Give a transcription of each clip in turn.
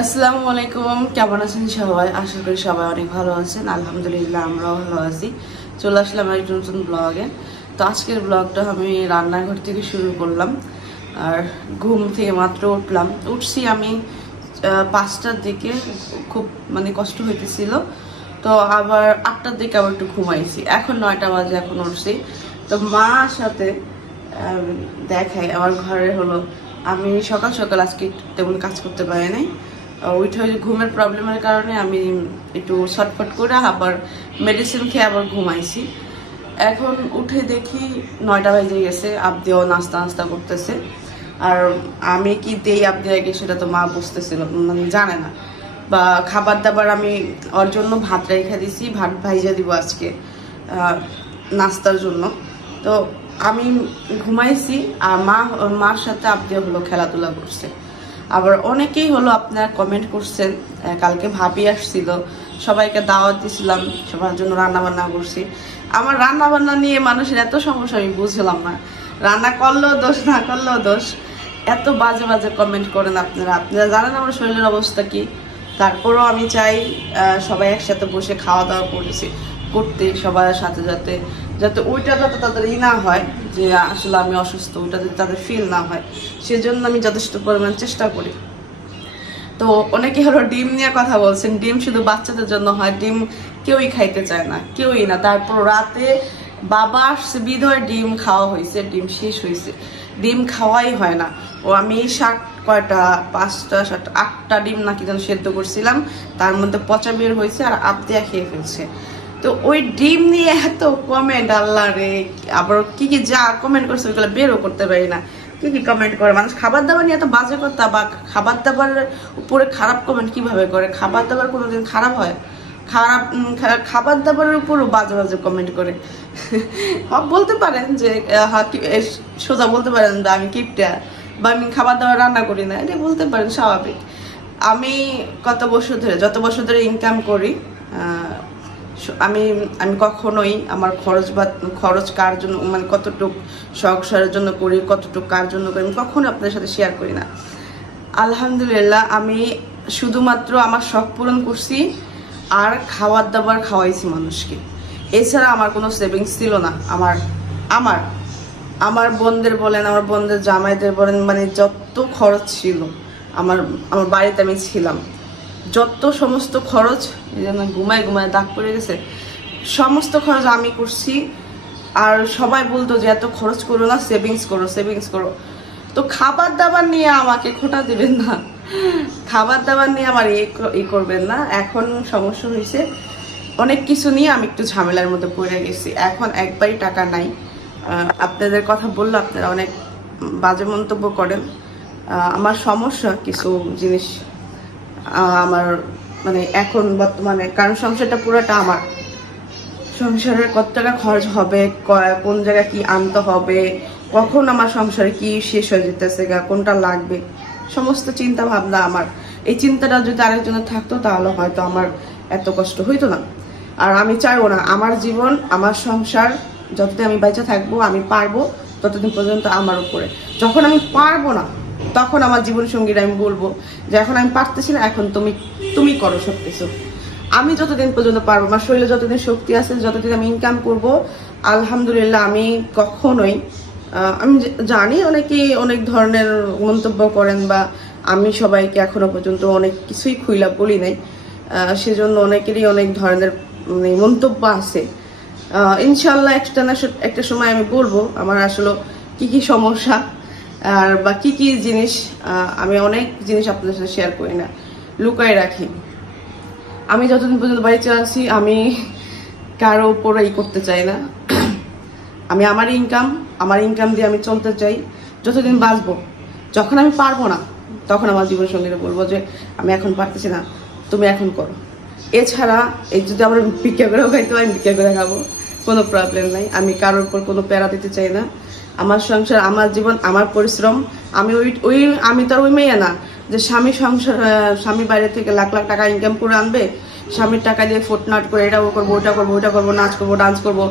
আসসালামু আলাইকুম, কেমন আছেন সবাই? আশা করি সবাই অনেক ভালো আছেন। আলহামদুলিল্লাহ আমরাও ভালো আছি। চলে আসলাম একটা নতুন ব্লগে। তো আজকের ব্লগটা আমি রান্নাঘর থেকে শুরু করলাম। আর ঘুম থেকে মাত্র উঠছি আমি 5টার দিকে। খুব কষ্ট হইতেছিল। তো আবার 8টার দিকে আবার একটু ঘুমাইছি। এখন 9টা বাজে, এখন উঠছি। তো মার সাথে দেখাই আমার ঘরে হলো আমি সকাল সকাল আজকে তেমন কাজ করতে পারি নাই। ওইটা ঘুমের প্রবলেমের কারণে আমি একটু ছটফট করে আবার মেডিসিন খেয়ে আবার ঘুমাইছি। এখন উঠে দেখি 9টা বেজে গেছে। আবদিও নাস্তা করতেছে। আর আমি কি দেই আবদিয়াকে সেটা তো মা বুঝতেছিল, জানে না। বা খাবার দাবার আমি ওর জন্য ভাত রেখে দিছি, ভাত ভাইজা দিব আজকে নাস্তার জন্য। তো আমি ঘুমাইছি আর মার সাথে আবদিয়া হলো খেলাধুলা করছে। আবার অনেকেই হলো আপনারা কমেন্ট করছেন, কালকে ভাবি আসছিল, সবাইকে দাওয়াত দিছিলাম, সবার জন্য রান্না বান্না করছি। আমার রান্না বান্না নিয়ে মানুষের এত সমস্যা আমি বুঝলাম না। রান্না করলেও দোষ, না করলেও দোষ। এত বাজে বাজে কমেন্ট করেন আপনারা জানেন আমার শরীরের অবস্থা কি। তারপরও আমি চাই সবাই একসাথে বসে খাওয়া দাওয়া করতে সবার সাথে, যাতে ওইটা যাতে তাদের না হয় যে আসলে আমি অসুস্থ, ওইটা যাতে তাদের ফিল না হয়, সেজন্য আমি যথেষ্ট পরিমাণ চেষ্টা করি। তো অনেকে হলো ডিম নিয়ে কথা বলছেন, ডিম শুধু বাচ্চাদের জন্য হয়, ডিম কেউই খাইতে চায় না, কেউই না। তারপর রাতে বাবা আসছে বিধয় ডিম খাওয়া হয়েছে, ডিম শেষ হয়েছে, ডিম খাওয়াই হয় না। ও আমি 8টা ডিম নাকি যেন সেদ্ধ করছিলাম, তার মধ্যে পচা বের হয়েছে আর আবদিয়া খেয়ে ফেলছে। তো ওই ডিম নিয়ে এত কমেন্ট, আল্লাহ রে। আবার কি যা কমেন্ট করছে ওইগুলো বেরও করতে পারি না। কি কমেন্ট করে মানুষ খাবার দাবার নিয়ে এত বাজে কথা, বা খাবার দাবারের উপরে খারাপ কমেন্ট কিভাবে করে? খাবার দাবার কোনোদিন খারাপ হয়? খাবার দাবারের উপরও বাজে বাজে কমেন্ট করে। বলতে পারেন যে সোজা বলতে পারেন যে আমি কিপটা, বা আমি খাবার দাবার রান্না করি না, এটা বলতে পারেন, স্বাভাবিক। আমি যত বছর ধরে ইনকাম করি, আমি কখনোই আমার খরচ কার জন্য, কতটুক সংসারের জন্য করি, কতটুক কার জন্য করি, আমি কখনো আপনাদের সাথে শেয়ার করি না। আলহামদুলিল্লাহ আমি শুধুমাত্র আমার শখ পূরণ করছি আর খাবার দাবার খাওয়াইছি মানুষকে। এছাড়া আমার কোনো সেভিংস ছিল না। আমার বোনদের বলেন, আমার বোনদের জামাইদের বলেন, যত খরচ ছিল আমার বাড়িতে আমি ছিলাম, যত সমস্ত খরচ, এই জন্য ঘুমায় দাগ পড়ে গেছে, সমস্ত খরচ আমি করছি। আর সবাই বলতো যে এত খরচ করো না, সেভিংস করো। তো খাবার দাবার নিয়ে আমাকে খোটা দিবেন না, খাবার দাবার নিয়ে আমার করবেন না। এখন সমস্যা হয়েছে অনেক কিছু নিয়ে, আমি একটু ঝামেলার মধ্যে পড়ে গেছি। এখন একবারই টাকা নাই। আপনাদের কথা বললে আপনারা অনেক বাজে মন্তব্য করেন। আমার সমস্যা কিছু জিনিস আমার এখন বর্তমানে, কারণ সংসারটা পুরোটা আমার। সংসারের কত টাকা খরচ হবে, কোন জায়গায় কি আনতে হবে, কখন আমার সংসারে কি শেষ হয়ে যেতেছে, কোনটা লাগবে, সমস্ত চিন্তা ভাবনা আমার। এই চিন্তাটা যদি আরেকজনের থাকতো তাহলে হয়তো আমার এত কষ্ট হইতো না। আর আমি চাইবো না আমার জীবন, আমার সংসার, যতদিন আমি বেঁচে থাকবো, আমি পারবো ততদিন পর্যন্ত আমার উপরে। যখন আমি পারবো না, তখন আমার জীবন সঙ্গীরা আমি বলবো যে এখন আমি পারতেছি না, এখন তুমি করো সব কিছু। আমি যতদিন পর্যন্ত পারবো, আমার শরীরে যতদিন শক্তি আছে, যতদিন আমি ইনকাম করব, আলহামদুলিল্লাহ আমি কখনোই, আমি জানি অনেকেই অনেক ধরনের মন্তব্য করেন, বা আমি সবাইকে এখনো পর্যন্ত অনেক কিছুই খুইলা বলি নাই, সেজন্য অনেকেরই অনেক ধরনের মন্তব্য আছে। ইনশাল্লাহ একটা সময় আমি বলবো আমার আসলে কি সমস্যা, আর বা কি জিনিস। আমি অনেক জিনিস আপনাদের সাথে শেয়ার করি না, লুকাই রাখি। আমি যতদিন পর্যন্ত বাড়িতে আছি আমি কারো উপরে করতে চাই না। আমি আমার ইনকাম দিয়ে আমি চলতে চাই যতদিন বাঁচবো। যখন আমি পারবো না, তখন আমার জীবন সঙ্গীরা বলবো যে আমি এখন পারতেছি না, তুমি এখন করো। এছাড়া যদি আমরা ভিক্ষা করে খাইতে হয়, ভিক্ষা করে খাবো, কোনো প্রবলেম নাই। আমি কারোর উপর কোনো প্যারা দিতে চাই না। আমার সংসার, আমার জীবন, আমার পরিশ্রম। আমি তো আর ওই মেয়ে না যে স্বামী বাইরে থেকে লাখ লাখ টাকা ইনকাম করে আনবে, স্বামীর টাকা দিয়ে ফুটনাট করে এটাও করবো, ওটা করবো, নাচ করবো, ডান্স করবো,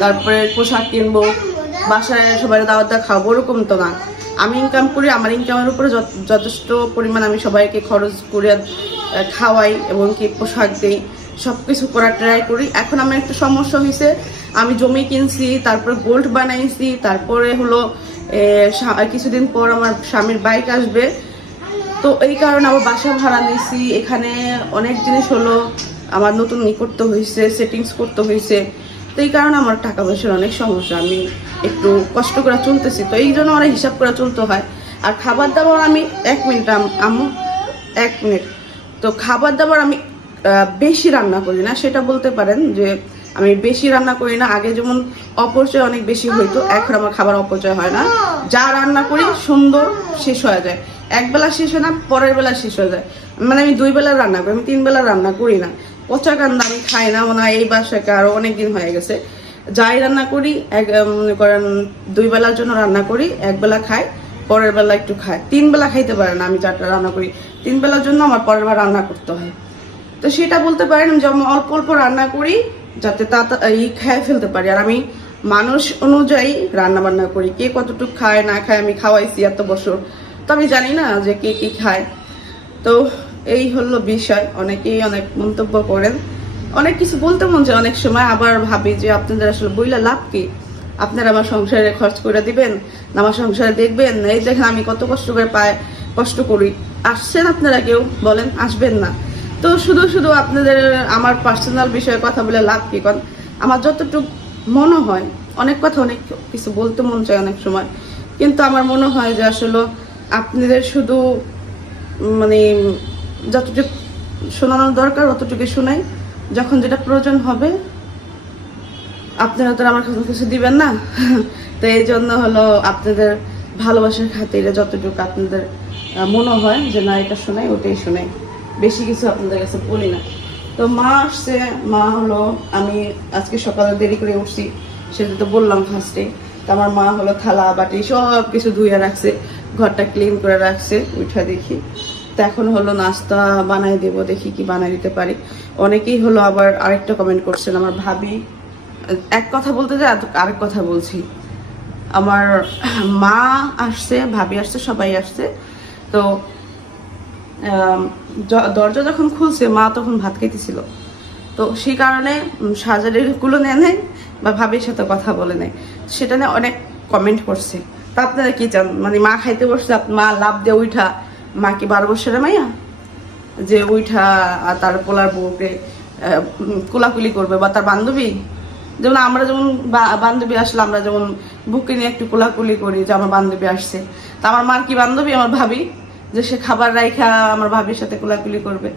তারপরে পোশাক কিনবো, বাসায় সবাই দাওয়াত খাবো, ওরকম তো না। আমি ইনকাম করি, আমার ইনকামের উপরে যথেষ্ট পরিমাণ আমি সবাইকে খরচ করে খাওয়াই এবং কি পোশাক দিই, সব কিছু করার ট্রাই করি। এখন আমার একটু সমস্যা হয়েছে, আমি জমি কিনছি, তারপরে গোল্ড বানাইছি, তারপরে হলো কিছুদিন পর আমার স্বামীর বাইক আসবে, তো এই কারণে আবার বাসা ভাড়া নিয়েছি। এখানে অনেক জিনিস হলো আমার নতুন করতে হয়েছে, সেটিংস করতে হয়েছে, তো এই কারণে আমার টাকা পয়সার অনেক সমস্যা, আমি একটু কষ্ট করে চলতেছি, তো এই জন্য আমার হিসাব করে চলতে হয়। আর খাবার দাবার আমি 1 মিনিট আম্মু 1 মিনিট, তো খাবার দাবার আমি বেশি রান্না করি না, সেটা বলতে পারেন যে আমি বেশি রান্না করি না। আগে যেমন অপচয় অনেক বেশি হইতো, এখন আমার খাবার অপচয় হয় না। যা রান্না করি সুন্দর শেষ হয়ে যায়, একবেলা শেষ হয় না, পরের বেলা শেষ হয়ে যায়। মানে আমি 2 বেলা রান্না করি, আমি 3 বেলা রান্না করি না। পচা কান্দা আমি খাই না, মনে হয় এই বাসাকে আরো অনেকদিন হয়ে গেছে। যাই রান্না করি মনে করেন 2 বেলার জন্য রান্না করি, 1 বেলা খাই, পরের বেলা একটু খাই। 3 বেলা খাইতে পারে না আমি, 4টা রান্না করি, 3 বেলার জন্য আমার পরের বার রান্না করতে হয়। তো সেটা বলতে পারেন যে আমি অল্প অল্প রান্না করি যাতে তাড়াতাড়ি খেয়ে ফেলতে পারি। আর আমি মানুষ অনুযায়ী রান্না বান্না করি, কে কতটুকু খায় না খায় আমি খাওয়াইছি এত বছর, তো আমি জানি না যে কে কি খায়। তো এই হলো বিষয়। অনেকেই অনেক মন্তব্য করেন, অনেক কিছু বলতে মন চায় অনেক সময়, আবার ভাবি যে আপনাদের আসলে বইলা লাভ কি, আপনারা আমার সংসারে খরচ করে দিবেন না আমার সংসারে দেখবেন? এই দেখেন আমি কত কষ্ট করে কষ্ট করি, আসছেন আপনারা কেউ বলেন? আসবেন না। তো শুধু শুধু আপনাদের আমার পার্সোনাল বিষয়ে কথা বলে লাভ কি? কারণ আমার যতটুকু মনে হয়, অনেক কথা অনেক কিছু বলতে মন চায় অনেক সময়, কিন্তু আমার মনে হয় যে আসলে আপনাদের শুধু মানে যতটুকু শোনানোর দরকার অতটুকু শোনাই, যখন যেটা প্রয়োজন হবে আপনারা তো আমার কিছু দিবেন না। তো এই জন্য হলো আপনাদের ভালোবাসার খাতিরে যতটুকু আপনাদের মনে হয় যে না এটা শোনাই, ওটাই শোনাই, বেশি কিছু আপনাদের কাছে বলি না। তো মা আসছে, মা হলো আমি আজকে সকালে দেরি করে উঠছি, সেটা তো বললাম ফার্স্টে। তো আমার মা হলো থালা বাটি সব কিছু ধুয়ে রাখছে, ঘরটা ক্লিন করে রাখছে, উঠা দেখি। তো এখন হলো নাস্তা বানাই দেবো, দেখি কি বানাই দিতে পারি। অনেকেই হলো আবার আরেকটা কমেন্ট করছেন, আমার ভাবি, এক কথা বলতে যায় আরেক কথা বলছি। আমার মা আসছে, ভাবি আসছে, সবাই আসছে। তো দরজা যখন খুলছে মা তখন ভাত খাইতেছিল, তো সেই কারণে সাজারের গুলো নেয় নেয় বা ভাবির সাথে কথা বলে নেয়, সেটা নিয়ে অনেক কমেন্ট করছে। তা আপনারা কি চান, মানে মা খাইতে বসছে মা লাভ দিয়ে উঠা, মা কি 12 বছরের মাইয়া যে উঠা আর তার পোলার বউকে কোলাকুলি করবে, বা তার বান্ধবী? যেমন আমরা যেমন বান্ধবী আসলে আমরা যেমন বুকে নিয়ে একটু কোলাকুলি করি যে আমার বান্ধবী আসছে, তা আমার মার কি বান্ধবী আমার ভাবি যে সে খাবার রাইখা আমার ভাবির সাথে কোলাকুলি করবে?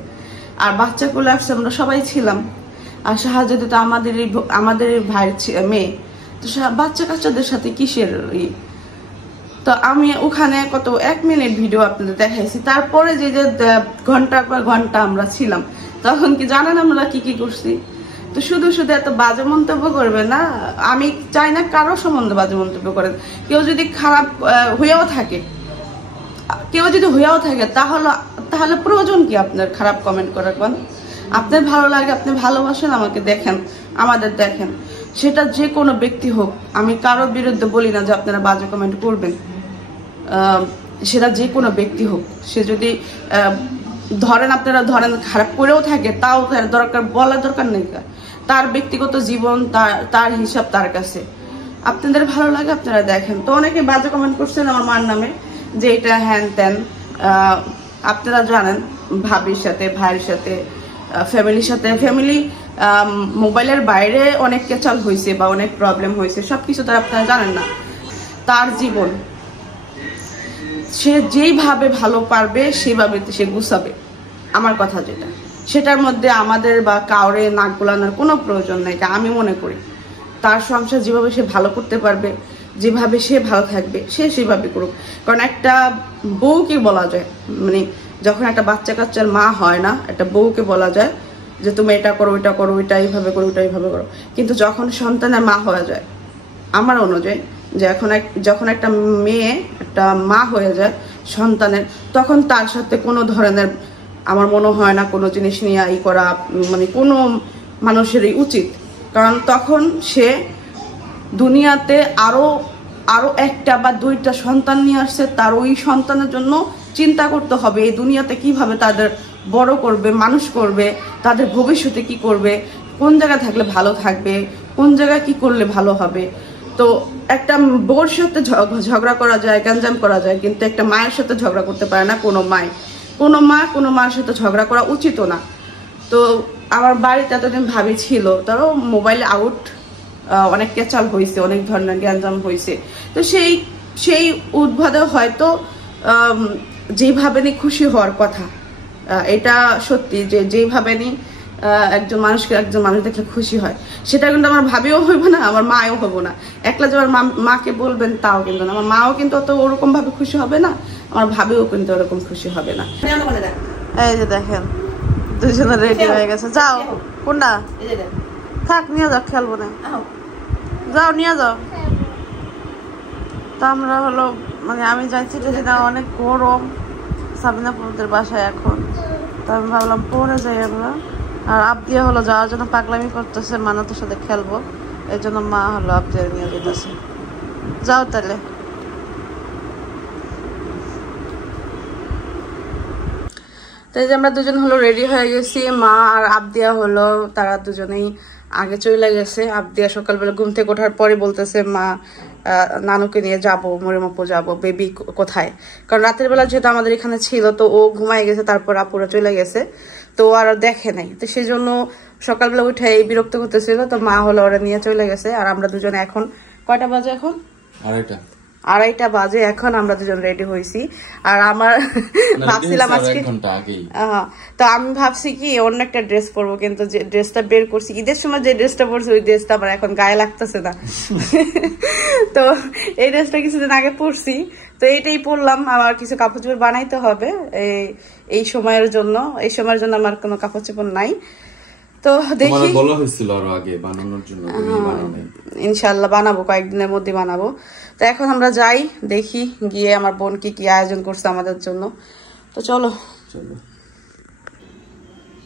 আর বাচ্চা কোলে আসছে, আমরা সবাই ছিলাম, আর সাহায্য তো আমাদের ভাইয়ের মেয়ে, তো বাচ্চা কাচ্চাদের সাথে কিসের? তো আমি ওখানে কত 1 মিনিট ভিডিও আপনাদের দেখাইছি, তারপরে যে ঘন্টার পর ঘন্টা আমরা ছিলাম, তখন কি জানেন আমরা কি কি করছি? তো শুধু শুধু এত বাজে মন্তব্য করবে না, আমি চাই না কারো সম্বন্ধে বাজে মন্তব্য করেন। কেউ যদি খারাপ হয়েও থাকে, তাহলে প্রয়োজন কি আপনার খারাপ কমেন্ট করার? কোন আপনার ভালো লাগে, আপনি ভালোবাসেন, আমাকে দেখেন, আমাদের দেখেন, সেটা যে কোনো ব্যক্তি হোক। আমি কারোর বিরুদ্ধে বলি না যে আপনারা বাজে কমেন্ট করবেন, সেটা যে কোনো ব্যক্তি হোক। সে যদি আপনারা ধরেন খারাপ করেও থাকে, তাও দরকার বলার দরকার নেই, তার ব্যক্তিগত জীবন, তার হিসাব তার কাছে। আপনাদের ভালো লাগে আপনারা দেখেন। তো অনেকে বাজে কমেন্ট করছেন আমার মার নামে যে এটা হ্যান ত্যান। আপনারা জানেন ভাবির সাথে, ভাইয়ের সাথে, ফ্যামিলির সাথে, মোবাইলের বাইরে অনেক কেচাল হয়েছে বা অনেক প্রবলেম হয়েছে, সবকিছু তার আপনারা জানেন না। তার জীবন, সে যেইভাবে ভালো পারবে সেভাবে সে গুছাবে, আমার কথা যেটা, সেটার মধ্যে আমাদের বা কাউরে নাক গোলানোর কোনো প্রয়োজন নেই। আমি মনে করি তার সংসার যেভাবে সে ভালো করতে পারবে, যেভাবে সে ভালো থাকবে, সে সেভাবে করুক। কারণ একটা বউকে বলা যায়, মানে যখন একটা বাচ্চা কাচ্চার মা হয় না, একটা বউকে বলা যায় যে তুমি এটা করো, ওইটা করো, ওইটা এইভাবে করো, ওইটা এইভাবে করো। কিন্তু যখন সন্তানের মা হয়ে যায়, আমার অনুযায়ী যে যখন একটা মেয়ে একটা মা হয়ে যায় সন্তানের, তখন তার সাথে কোনো ধরনের আমার মনে হয় না কোনো জিনিস নিয়ে করা মানে কোনো মানুষেরই উচিত। কারণ তখন সে দুনিয়াতে আরো আরো একটা বা দুইটা সন্তান নিয়ে আসছে, তার ওই সন্তানের জন্য চিন্তা করতে হবে এই দুনিয়াতে কিভাবে তাদের বড় করবে, মানুষ করবে, তাদের ভবিষ্যতে কি করবে, কোন জায়গায় থাকলে ভালো থাকবে, কোন জায়গায় কি করলে ভালো হবে। তো একটা বউর সাথে ঝগড়া করা যায়, গ্যাঞ্জাম করা যায়, কিন্তু একটা মায়ের সাথে ঝগড়া করতে পারে না কোনো মা কোনো মার সাথে ঝগড়া করা উচিত না। তো আমার বাড়িতে এতদিন ভাবি ছিল, তারও মোবাইলে আউট অনেক কেচাল হয়েছে, অনেক ধরনের গ্যাঞ্জাম হয়েছে। তো সেই উদ্ভবে হয়তো যেভাবে নি খুশি হওয়ার কথা, এটা সত্যি যে যেভাবে নি একজন মানুষ দেখলে খুশি হয়, সেটা কিন্তু আমার ভাবিও হইব না, আমার মাও হবো না। একলা যে আমার মাকে বলবেন তাও কিন্তু না, আমার মাও কিন্তু অত ওরকম ভাবে খুশি হবে না, আমার ভাবিও কিন্তু ওরকম খুশি হবে না। এই যে দেখেন দুজনে রেডি হয়ে গেছে। যাও কোনটা থাক, নিয়ে যাও, খেলবো না, যাও নিয়ে যাও। তা আমরা হলো মানে আমি যাইছি যেটা অনেক গরম সাবিনাপুরদের বাসায় এখন, তা আমি ভাবলাম পরে যাই আমরা। আর আবদিয়া হলো যাওয়ার জন্য পাগলামি করতেছে, মানাতের সাথে খেলবো, এই জন্য মা হলো আবদিয়া নিয়ে যেতেছে। যাও তাহলে। তাই যে আমরা দুজন হলো রেডি হয়ে গেছি, মা আর আবদিয়া হলো তারা দুজনেই আগে চলে গেছে। আবদিয়া সকালবেলা ঘুম থেকে ওঠার পরে বলতেছে মা নানুকে নিয়ে যাবো, মরিমাপু যাবো, বেবি কোথায়? কারণ রাতের বেলা যেহেতু আমাদের এখানে ছিল, তো ও ঘুমাই গেছে, তারপর আপুরা চলে গেছে, তো আর দেখে নাই। তো সেই জন্য সকালবেলা উঠে এই বিরক্ত করতেছিল, তো মা হলো ওরা নিয়ে চলে গেছে। আর আমরা দুজনে এখন কয়টা বাজে? এখন 2:30 বাজে। এখন আমরা দুজন রেডি হয়েছি। আর আমার ভাবছিলাম আজকে তো আমি ভাবছি কি অন্য একটা ড্রেস পরবো, কিন্তু যে ড্রেসটা বের করছি ঈদের সময়, যে ড্রেসটা পরছি ওই ড্রেসটা আমার এখন গায়ে লাগতেছে না। তো এই ড্রেসটা কিছুদিন আগে পরছি, তো এইটাই পরলাম। আমার কিছু কাপড় চোপড় বানাইতে হবে এই সময়ের জন্য। এই সময়ের জন্য আমার কোনো কাপড় চোপড় নাই, তো দেখি ইনশাল্লাহ বানাবো, কয়েকদিনের মধ্যে বানাবো। তো এখন আমরা যাই, দেখি গিয়ে আমার বোন কি কি আয়োজন করছে আমাদের জন্য। তো চলো।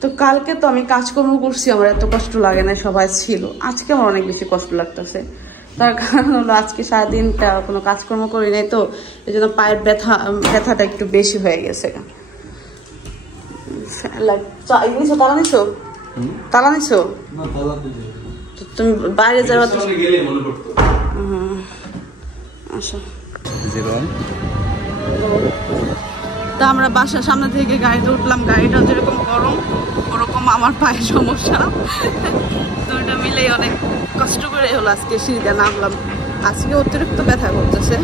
তো কালকে তো আমি কাজকর্ম করছি, আমার এত কষ্ট লাগে না, সবাই ছিল। আজকে আমার অনেক বেশি কষ্ট লাগতেছে, তার কারণ হলো আজকে সারাদিনটা কোনো কাজকর্ম করি নাই, তো এই জন্য পায়ের ব্যথাটা একটু বেশি হয়ে গেছে। তালা নিছো? তুমি বাইরে যাবা তো। আচ্ছা, তা আমরা বাসার সামনে থেকে গাড়িতে উঠলাম। গাড়িটা যেরকম গরম ওরকম আমার পায়ে সমস্যা, দুটো মিলেই অনেক কষ্ট করে হলো আজকে সিঁড়িটা নামলাম। আজকে অতিরিক্ত ব্যথা করতেছে,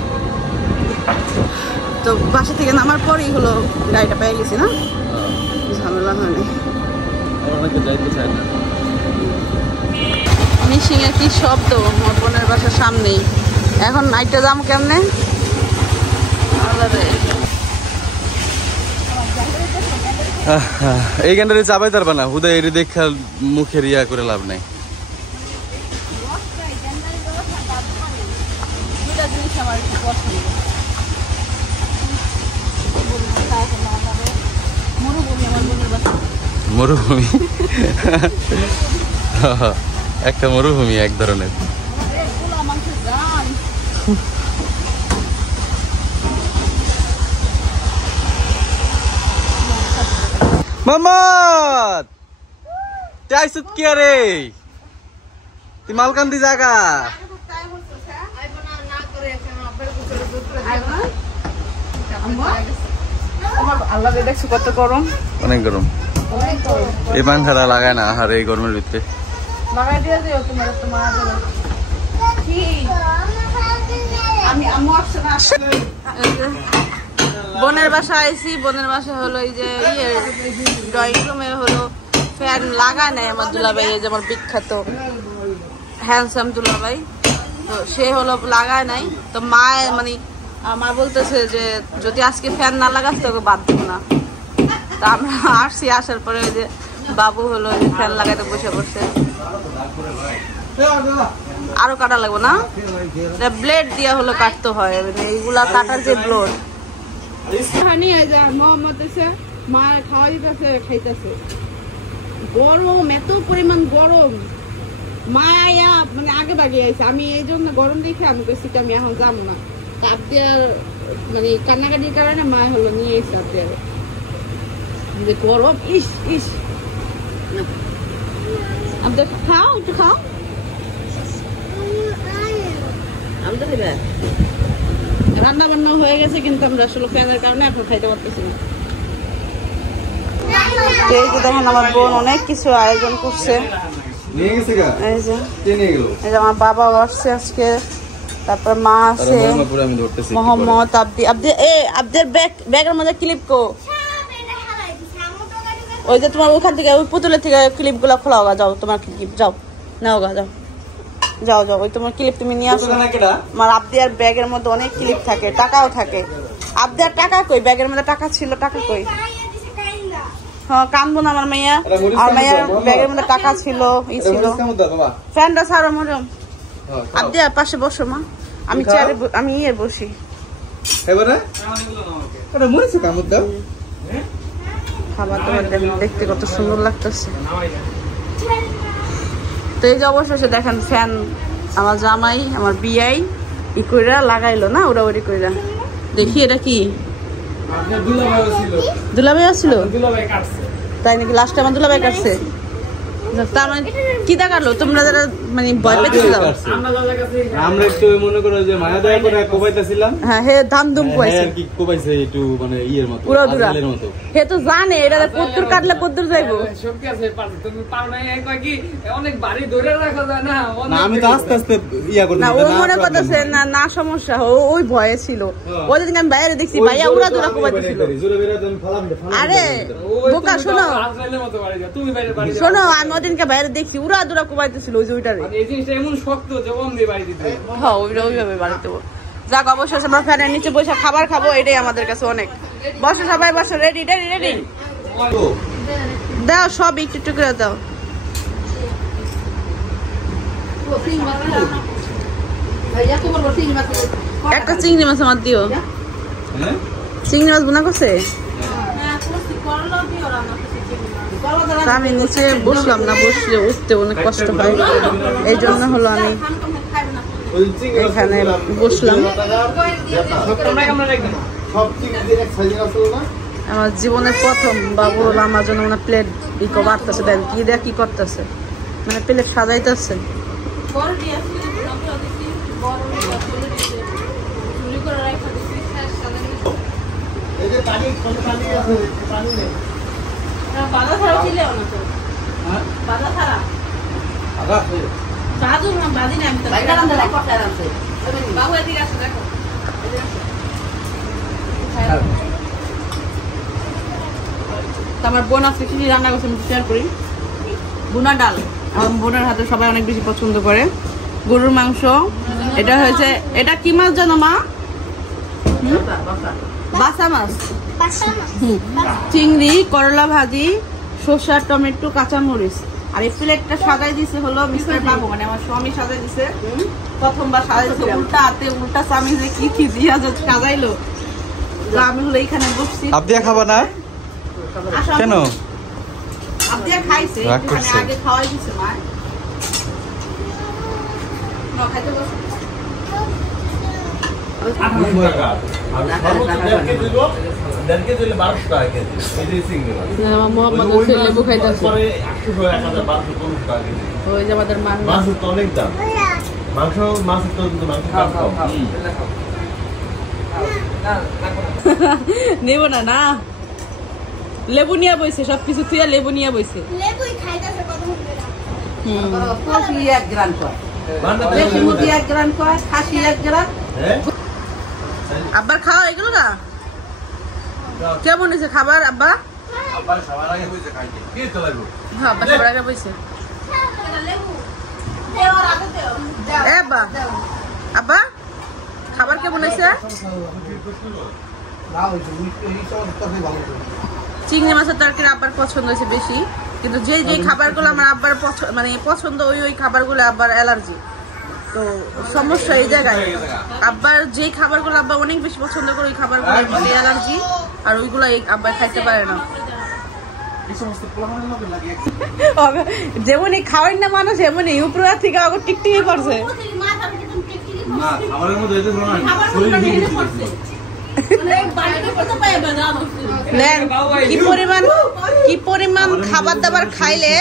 তো বাসা থেকে নামার পরেই হলো গাড়িটা পেয়ে গেছি, না ঝামেলা হয়নি। মিশিং এর কি শব্দ, মোর বোনের বাসার সামনেই। এখন নাইটটা যাম কেমনে? এই গানটা চাপাই পারবা না, হুদা এর দেখা মুখের ইয়া করে লাভ নাই। মরুভূমি, একটা মরুভূমি এক ধরনের। মোহাম্মদ টাইসুত কি রে, তুই মালকান্দি জায়গা দেখছো কত গরম, অনেক গরম। এই পাংখাটা লাগায় না আর এই গরমের ভিতরে। বোনের বাসা আইসি, বোনের বাসা হলো এই যে ড্রয়িং রুমে হলো ফ্যান লাগায় নাই আমার দুলাভাই, এই যে আমার বিখ্যাত হ্যান্ডসাম দুলাভাই, তো সে হলো লাগায় নাই। তো মা মানে আমার বলতেছে যে যদি আজকে ফ্যান না লাগাস তোকে বাদ দেবো না। তা আমরা আসছি, আসার পরে ওই যে বাবু হলো ফ্যান লাগাইতে বসে পড়ছে। আরো কাটা লাগবে না, ব্লেড দিয়া হলো কাটতে হয়, মানে এইগুলা কাটার যে ব্লেড। মার খাওয়া দিতেছে, খাইতেছে। গরম, এত পরিমাণ গরম, মায়া মানে আগে বাগে আইছে, আমি এই জন্য গরম দেখে আমি কইছি আমি এখন যাবো না। তাপ দেওয়ার মানে কান্নাকাটির কারণে মা হলো নিয়ে এসে তাপ দেওয়ার যে গরম। ইস ইস আমি তো খাও, একটু খাও। আমি তো খাইবে রান্না বান্না হয়ে গেছে, কিন্তু আমরা আসলে ফ্যানের কারণে এখন খাইতে পারতেছি না। এই যে দেখেন আমার বোন অনেক কিছু আয়োজন করছে। এই যে আমার বাবা আসছে আজকে, তারপর মা আছে, মোহাম্মদ আব্দের ব্যাগের মধ্যে ক্লিপ কো, ওই যে তোমার ওখান থেকে ওই পুতুলের থেকে ক্লিপ গুলা খোলাও গা, যাও তোমার ক্লিপ যাও নাও গা, যাও যাও যাও, ওই তোমার ক্লিপ তুমি নিয়ে আসো। আমার আব্দের ব্যাগের মধ্যে অনেক ক্লিপ থাকে, টাকাও থাকে। আব্দের টাকা কই? ব্যাগের মধ্যে টাকা ছিল, টাকা কই? হ্যাঁ কানবো না আমার মাইয়া, আর মাইয়ার ব্যাগের মধ্যে টাকা ছিল, ই ছিল। ফ্যানটা ছাড়ো মরম। আব্দি পাশে বসো মা, আমি চেয়ারে আমি ইয়ে বসি। খাবার দাবার দেখতে কত সুন্দর লাগতেছে। তো এই যে অবশেষে দেখেন ফ্যান আমার জামাই আমার বিয়াই ই কইরা লাগাইলো না, উড়াউড়ি কইরা। দেখি এটা কি দুলাভাই আসছিল? তাই নাকি? লাস্টে আমার দুলাভাই কাটছে। তার মানে কি দেখালো? তোমরা যারা মানে ভয় পেতেছিল, আমরা একটু মনে করো যে মায়া দয়া করে কোবাইতেছিলাম। হ্যাঁ হে ধাম ধুম কোবাইছে, কি কোবাইছে একটু মানে ইয়ের মতো, আজলের মতো। হে তো জানে এটা কদ্দুর কাটলে কদ্দুর যাইবো। সবকি আছে পারতে, তুমি পারো না এই কয় কি অনেক বাড়ি ধরে রাখা যায় না। না আমি তো আস্তে আস্তে ইয়া করতে না, ও মনে করতেছে না না সমস্যা, ওই ভয়ে ছিল। ওই দিন আমি বাইরে দেখছি ভাইয়া উড়া দুরা কোবাইতেছিল। আরে বোকা শোনো শোনো, আমি ওদিনকে বাইরে দেখছি উড়া দুরা কোবাইতেছিল ওই যে ওইটারে। এই জিনিসটা এমন শক্ত যে ওম দিয়ে বাড়ি দিতে। হ্যাঁ ওইভাবে বাড়ি দেবো। যাক অবশ্যই আমরা ফ্যানের নিচে বসে খাবার খাবো, এটাই আমাদের কাছে অনেক। বসো সবাই বসো, রেডি রেডি রেডি দাও, সব একটু একটু করে দাও। একটা চিংড়ি মাছ আমার দিও। চিংড়ি মাছ বোনা করছে? আমি নিচে বসলাম না, বসলে উঠতে অনেক কষ্ট হয়, এই জন্য হলো আমি এখানে বসলাম। আমার জীবনের প্রথম বাবু হলো আমার জন্য মানে প্লেট ইকো বাড়তেছে, দেন কি দেখ কি করতেছে, মানে প্লেট সাজাইতেছে। আমার বোন আজকে কি রান্না করছে আমি শেয়ার করি। বোনা ডাল আমার বোনের হাতে সবাই অনেক বেশি পছন্দ করে। গরুর মাংস, এটা হয়েছে, এটা কি মাছ জানো মা? বাসা মাছ, চিংড়ি, করলা ভাজি, শসা, টমেটো, কাঁচামরিচ। আর এই প্লেটটা সাজাই দিছে হলো মিস্টার বাবু, মানে আমার স্বামী সাজাই দিছে। প্রথমবার সাজাই দিছে উল্টা হাতে, উল্টা চামিচে কি কি দিয়া সাজাইলো। আমি হলো এইখানে বসছি। আব্দিয়া খাবা না কেন? আব্দিয়া খাইছে, আগে খাওয়াই দিছে মা। খাইতে বসে লেবু খাইতেছে। ওই যে আমাদের মাছ তো অনেক দাম, মাংস মাছের তো নেব না না, লেবু নিয়ে বইছে, সবকিছু তুই লেবু নিয়ে বইছে। আব্বার খাওয়া এগুলো না কেমন হয়েছে খাবার? আব্বা সবার আগে বইছে। আব্বা খাবার কেমন হয়েছে? চিংড়ি মাছের তরকারি আব্বার পছন্দ হয়েছে বেশি, কিন্তু যে যে খাবারগুলো আমার আব্বার মানে পছন্দ ওই খাবারগুলো আব্বার অ্যালার্জি, তো সমস্যা এই জায়গায়। আব্বার যে খাবারগুলো আব্বা অনেক বেশি পছন্দ করে ওই খাবারগুলো অ্যালার্জি, আর ওইগুলো আব্বা খাইতে পারে না। যেমনই খাওয়াই না মানুষ এমনই উপর থেকে আগে টিকটিকি করছে কি পরিমাণ খাবার দাবার খাইলে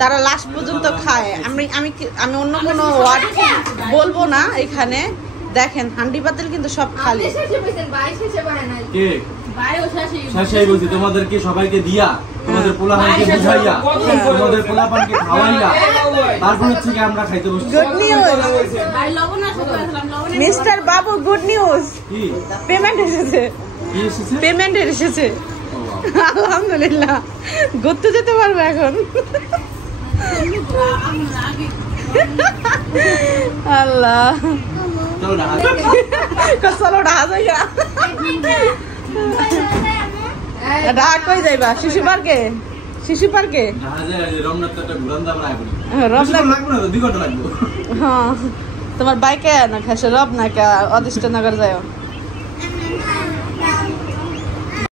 তারা লাস্ট পর্যন্ত খায়। আমি অন্য কোনো ওয়ার্ড বলবো না এখানে। দেখেন হান্ডি পাতিল কিন্তু সব খালি। তোমাদেরকে সবাইকে দিয়া তোমাদের পোলাপানকে বুঝাইয়া তোমাদের পোলাপানকে খাওয়াইয়া তারপর হচ্ছে কি আমরা খাইতে বসছি। গুড নিউজ মিস্টার বাবু, গুড নিউজ। পেমেন্ট এসেছে, পেমেন্ট এসেছে আলহামদুলিল্লাহ। ঘুরতে যেতে পারবো এখন। আল্লাহ চলো ঢাকা যাইয়া। ঢাকা কই যাইবা? শিশু পার্কে? শিশু পার্কে হ্যাঁ তোমার বাইকে না খাসে রব না অদৃষ্ট নগর যাও।